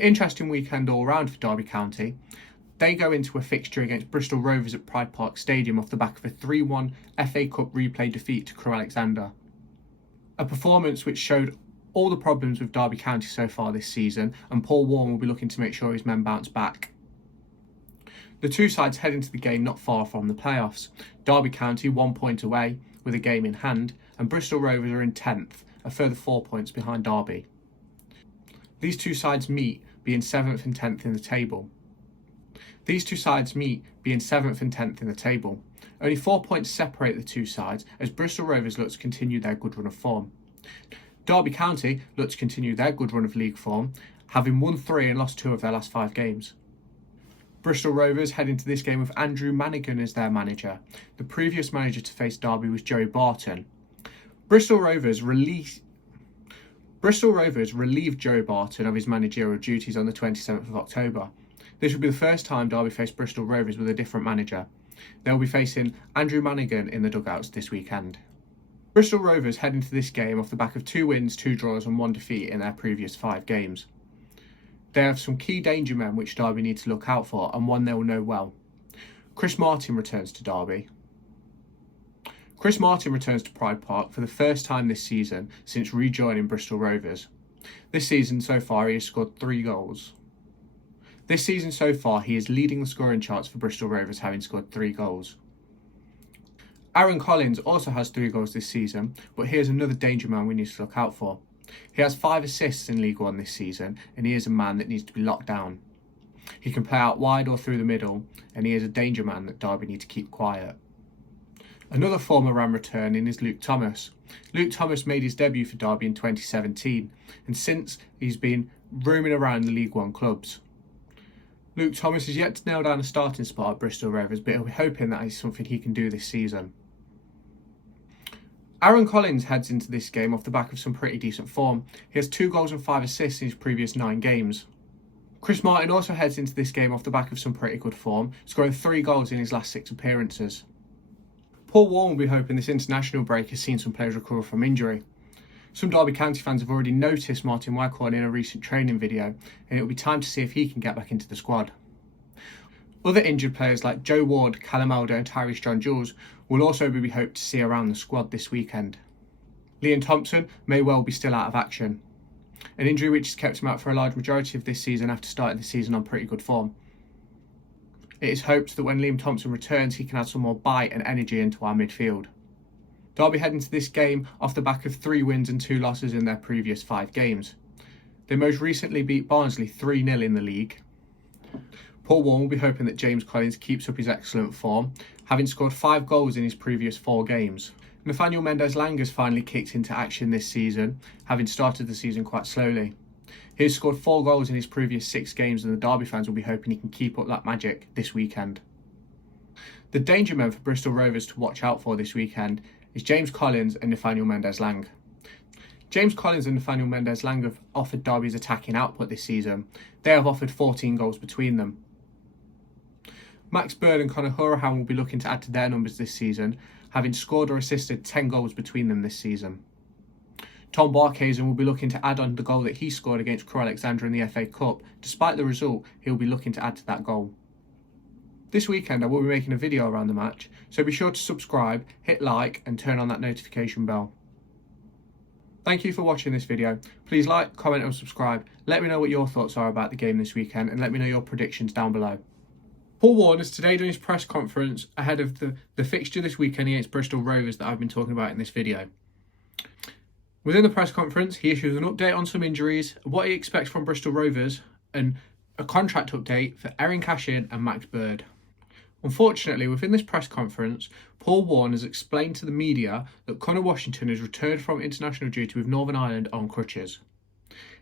an interesting weekend all round for Derby County. They go into a fixture against Bristol Rovers at Pride Park Stadium off the back of a 3-1 FA Cup replay defeat to Crewe Alexandra. A performance which showed all the problems with Derby County so far this season, and Paul Warne will be looking to make sure his men bounce back. The two sides head into the game not far from the playoffs. Derby County 1 point away with a game in hand, and Bristol Rovers are in 10th, a further 4 points behind Derby. These two sides meet being 7th and 10th in the table. Only 4 points separate the two sides as Bristol Rovers look to continue their good run of form. Derby County look to continue their good run of league form, having won 3 and lost 2 of their last 5 games. Bristol Rovers head into this game with Andrew Manigan as their manager. The previous manager to face Derby was Joe Barton. Bristol Rovers relieved Joe Barton of his managerial duties on the 27th of October. This will be the first time Derby face Bristol Rovers with a different manager. They will be facing Andrew Manigan in the dugouts this weekend. Bristol Rovers head into this game off the back of 2 wins, 2 draws and 1 defeat in their previous 5 games. They have some key danger men which Derby need to look out for, and one they will know well. Chris Martin returns to Derby. Chris Martin returns to Pride Park for the first time this season since rejoining Bristol Rovers. This season so far he has scored 3 goals. This season so far he is leading the scoring charts for Bristol Rovers, having scored 3 goals. Aaron Collins also has 3 goals this season, but he is another danger man we need to look out for. He has 5 assists in League One this season, and he is a man that needs to be locked down. He can play out wide or through the middle, and he is a danger man that Derby need to keep quiet. Another former Ram returning is Luke Thomas. Luke Thomas made his debut for Derby in 2017, and since he's been roaming around the League One clubs. Luke Thomas is yet to nail down a starting spot at Bristol Rovers, but he'll be hoping that is something he can do this season. Aaron Collins heads into this game off the back of some pretty decent form. He has 2 goals and 5 assists in his previous 9 games. Chris Martin also heads into this game off the back of some pretty good form, scoring 3 goals in his last 6 appearances. Paul Warne will be hoping this international break has seen some players recover from injury. Some Derby County fans have already noticed Martin Waghorn in a recent training video, and it will be time to see if he can get back into the squad. Other injured players like Joe Ward, Callum Elder and Tyrese John-Jules will also be hoped to see around the squad this weekend. Liam Thompson may well be still out of action, an injury which has kept him out for a large majority of this season after starting the season on pretty good form. It is hoped that when Liam Thompson returns he can add some more bite and energy into our midfield. Derby head into this game off the back of 3 wins and 2 losses in their previous 5 games. They most recently beat Barnsley 3-0 in the league. Paul Warne will be hoping that James Collins keeps up his excellent form, having scored 5 goals in his previous 4 games. Nathaniel Mendez-Lang has finally kicked into action this season, having started the season quite slowly. He has scored 4 goals in his previous 6 games, and the Derby fans will be hoping he can keep up that magic this weekend. The danger men for Bristol Rovers to watch out for this weekend is James Collins and Nathaniel Mendez-Lang. James Collins and Nathaniel Mendez-Lang have offered Derby's attacking output this season. They have offered 14 goals between them. Max Bird and Conor Horahan will be looking to add to their numbers this season, having scored or assisted 10 goals between them this season. Tom Barkhuizen will be looking to add on the goal that he scored against Crewe Alexandra in the FA Cup. Despite the result, he'll be looking to add to that goal. This weekend I will be making a video around the match, so be sure to subscribe, hit like and turn on that notification bell. Thank you for watching this video. Please like, comment and subscribe. Let me know what your thoughts are about the game this weekend, and let me know your predictions down below. Paul Warne is today doing his press conference ahead of the fixture this weekend against Bristol Rovers that I've been talking about in this video. Within the press conference, he issues an update on some injuries, what he expects from Bristol Rovers, and a contract update for Erin Cashin and Max Bird. Unfortunately, within this press conference, Paul Warne has explained to the media that Connor Washington has returned from international duty with Northern Ireland on crutches.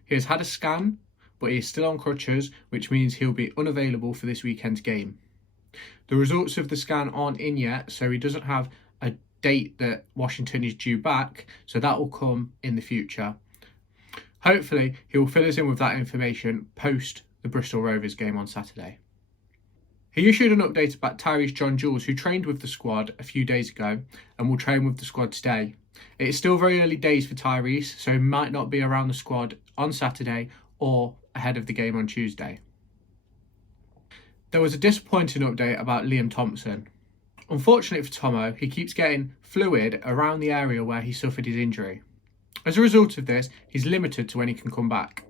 He has had a scan, but he is still on crutches, which means he'll be unavailable for this weekend's game. The results of the scan aren't in yet, so he doesn't have a date that Washington is due back, so that will come in the future. Hopefully, he will fill us in with that information post the Bristol Rovers game on Saturday. He issued an update about Tyrese John-Jules, who trained with the squad a few days ago and will train with the squad today. It is still very early days for Tyrese, so he might not be around the squad on Saturday or ahead of the game on Tuesday. There was a disappointing update about Liam Thompson. Unfortunately for Tomo, he keeps getting fluid around the area where he suffered his injury. As a result of this, he's limited to when he can come back.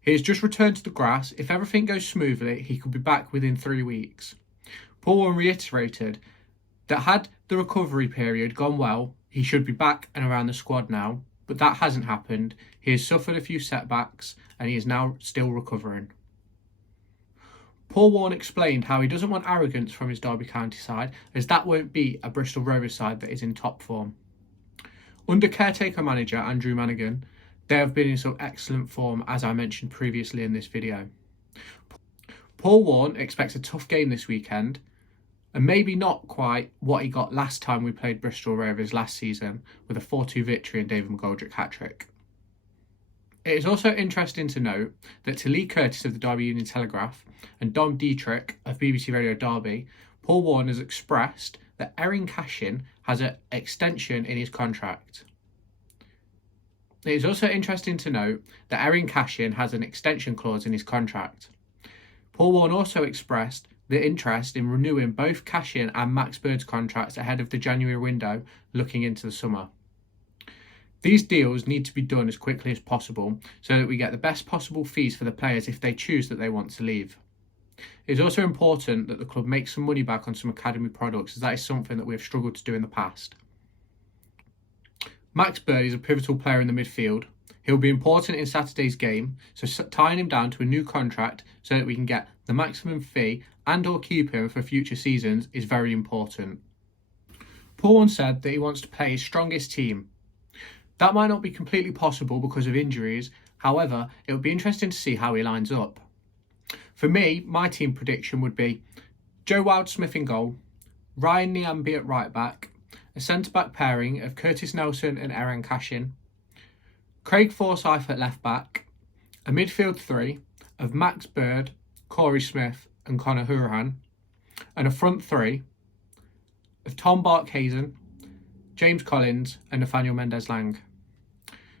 He has just returned to the grass. If everything goes smoothly, he could be back within 3 weeks. Paul Warne reiterated that had the recovery period gone well, he should be back and around the squad now, but that hasn't happened. He has suffered a few setbacks and he is now still recovering. Paul Warne explained how he doesn't want arrogance from his Derby County side, as that won't be a Bristol Rovers side that is in top form. Under caretaker manager Andrew Manigan, they have been in some excellent form, as I mentioned previously in this video. Paul Warne expects a tough game this weekend, and maybe not quite what he got last time we played Bristol Rovers last season with a 4-2 victory and David McGoldrick hat-trick. It is also interesting to note that to Lee Curtis of the Derby Evening Telegraph and Dom Dietrich of BBC Radio Derby, Paul Warne has expressed that Erin Cashin has an extension in his contract. It is also interesting to note that Erin Cashin has an extension clause in his contract. Paul Warne also expressed the interest in renewing both Cashin and Max Bird's contracts ahead of the January window looking into the summer. These deals need to be done as quickly as possible so that we get the best possible fees for the players if they choose that they want to leave. It is also important that the club makes some money back on some academy products, as that is something that we have struggled to do in the past. Max Bird is a pivotal player in the midfield. He'll be important in Saturday's game, so tying him down to a new contract so that we can get the maximum fee and or keep him for future seasons is very important. Paul Warne said that he wants to play his strongest team. That might not be completely possible because of injuries, however, it would be interesting to see how he lines up. For me, my team prediction would be Joe Wildsmith in goal, Ryan Niambi at right back, a centre-back pairing of Curtis Nelson and Erin Cashin, Craig Forsyth at left back, a midfield three of Max Bird, Corey Smith and Conor Hourihane, and a front three of Tom Barkhuizen, James Collins and Nathaniel Mendez-Lang.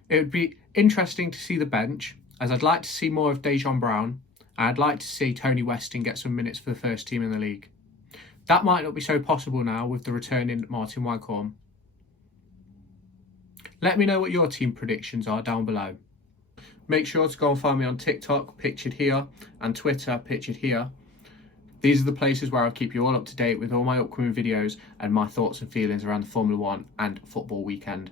It would be interesting to see the bench, as I'd like to see more of Dejon Brown, and I'd like to see Tony Weston get some minutes for the first team in the league. That might not be so possible now with the returning Martin Waghorn. Let me know what your team predictions are down below. Make sure to go and find me on TikTok, pictured here, and Twitter, pictured here. These are the places where I'll keep you all up to date with all my upcoming videos and my thoughts and feelings around the Formula 1 and football weekend.